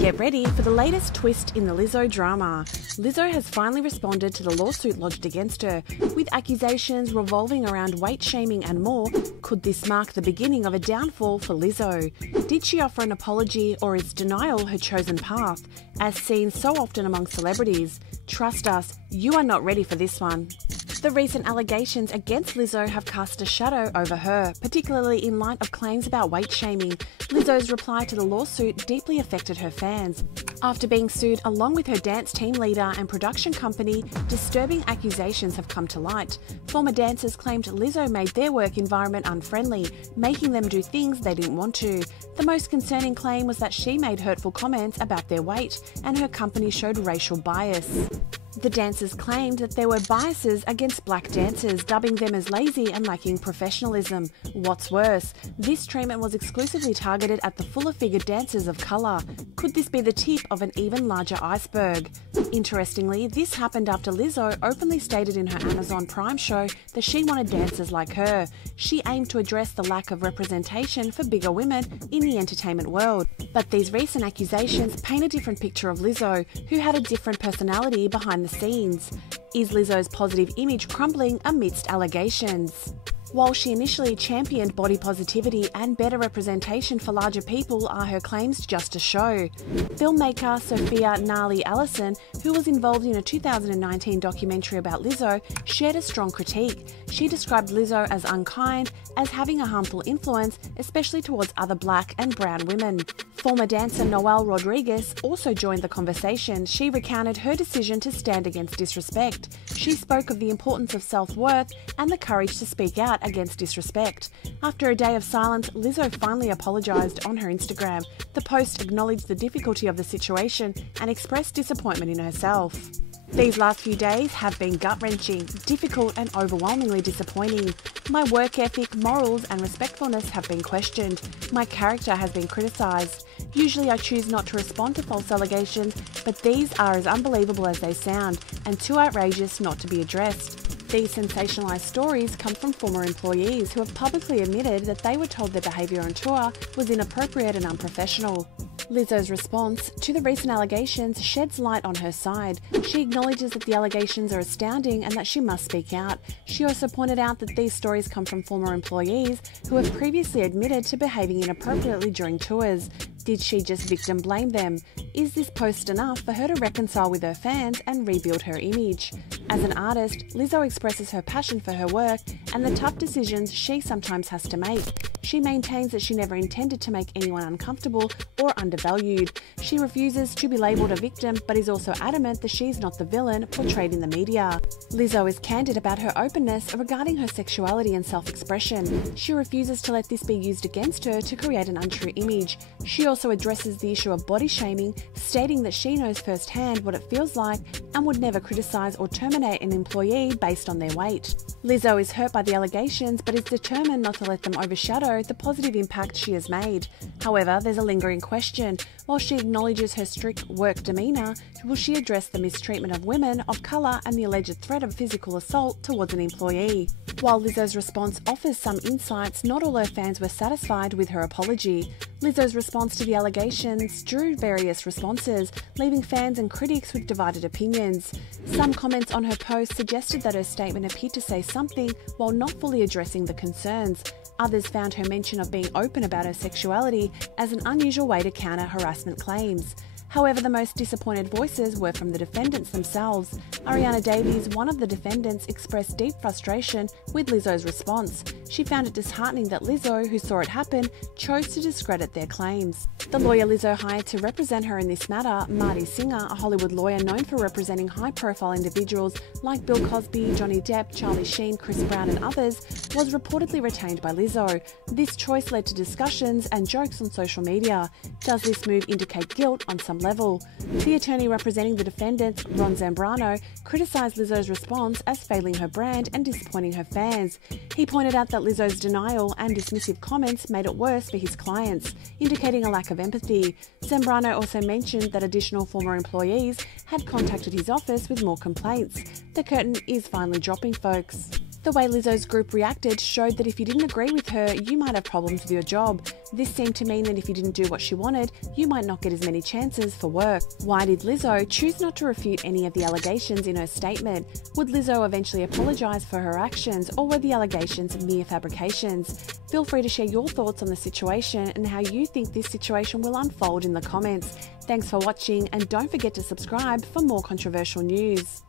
Get ready for the latest twist in the Lizzo drama. Lizzo has finally responded to the lawsuit lodged against her, with accusations revolving around weight shaming and more. Could this mark the beginning of a downfall for Lizzo? Did she offer an apology, or is denial her chosen path? As seen so often among celebrities, trust us, you are not ready for this one. The recent allegations against Lizzo have cast a shadow over her, particularly in light of claims about weight shaming. Lizzo's reply to the lawsuit deeply affected her fans. After being sued along with her dance team leader and production company, disturbing accusations have come to light. Former dancers claimed Lizzo made their work environment unfriendly, making them do things they didn't want to. The most concerning claim was that she made hurtful comments about their weight, and her company showed racial bias. The dancers claimed that there were biases against black dancers, dubbing them as lazy and lacking professionalism. What's worse, this treatment was exclusively targeted at the fuller-figured dancers of colour. Could this be the tip of an even larger iceberg? Interestingly, this happened after Lizzo openly stated in her Amazon Prime show that she wanted dancers like her. She aimed to address the lack of representation for bigger women in the entertainment world. But these recent accusations paint a different picture of Lizzo, who had a different personality behind the scenes. Is Lizzo's positive image crumbling amidst allegations? While she initially championed body positivity and better representation for larger people, are her claims just a show? Filmmaker Sophia Gnarly Allison, who was involved in a 2019 documentary about Lizzo, shared a strong critique. She described Lizzo as unkind, as having a harmful influence, especially towards other black and brown women. Former dancer Noelle Rodriguez also joined the conversation. She recounted her decision to stand against disrespect. She spoke of the importance of self-worth and the courage to speak out against disrespect. After a day of silence, Lizzo finally apologised on her Instagram. The post acknowledged the difficulty of the situation and expressed disappointment in herself. These last few days have been gut-wrenching, difficult and overwhelmingly disappointing. My work ethic, morals and respectfulness have been questioned. My character has been criticised. Usually I choose not to respond to false allegations, but these are as unbelievable as they sound and too outrageous not to be addressed. These sensationalised stories come from former employees who have publicly admitted that they were told their behaviour on tour was inappropriate and unprofessional. Lizzo's response to the recent allegations sheds light on her side. She acknowledges that the allegations are astounding and that she must speak out. She also pointed out that these stories come from former employees who have previously admitted to behaving inappropriately during tours. Did she just victim blame them? Is this post enough for her to reconcile with her fans and rebuild her image? As an artist, Lizzo expresses her passion for her work and the tough decisions she sometimes has to make. She maintains that she never intended to make anyone uncomfortable or undervalued. She refuses to be labelled a victim, but is also adamant that she's not the villain portrayed in the media. Lizzo is candid about her openness regarding her sexuality and self-expression. She refuses to let this be used against her to create an untrue image. She also addresses the issue of body shaming, stating that she knows firsthand what it feels like and would never criticise or terminate an employee based on their weight. Lizzo is hurt by the allegations, but is determined not to let them overshadow the positive impact she has made. However, there's a lingering question. While she acknowledges her strict work demeanour, will she address the mistreatment of women of colour and the alleged threat of physical assault towards an employee? While Lizzo's response offers some insights, not all her fans were satisfied with her apology. Lizzo's response to the allegations drew various responses, leaving fans and critics with divided opinions. Some comments on her post suggested that her statement appeared to say something while not fully addressing the concerns. Others found her mention of being open about her sexuality as an unusual way to counter harassment claims. However, the most disappointed voices were from the defendants themselves. Ariana Davies, one of the defendants, expressed deep frustration with Lizzo's response. She found it disheartening that Lizzo, who saw it happen, chose to discredit their claims. The lawyer Lizzo hired to represent her in this matter, Marty Singer, a Hollywood lawyer known for representing high-profile individuals like Bill Cosby, Johnny Depp, Charlie Sheen, Chris Brown and others, was reportedly retained by Lizzo. This choice led to discussions and jokes on social media. Does this move indicate guilt on some level? The attorney representing the defendants, Ron Zambrano, criticised Lizzo's response as failing her brand and disappointing her fans. He pointed out that Lizzo's denial and dismissive comments made it worse for his clients, indicating a lack of empathy. Zambrano also mentioned that additional former employees had contacted his office with more complaints. The curtain is finally dropping, folks. The way Lizzo's group reacted showed that if you didn't agree with her, you might have problems with your job. This seemed to mean that if you didn't do what she wanted, you might not get as many chances for work. Why did Lizzo choose not to refute any of the allegations in her statement? Would Lizzo eventually apologise for her actions, or were the allegations mere fabrications? Feel free to share your thoughts on the situation and how you think this situation will unfold in the comments. Thanks for watching, and don't forget to subscribe for more controversial news.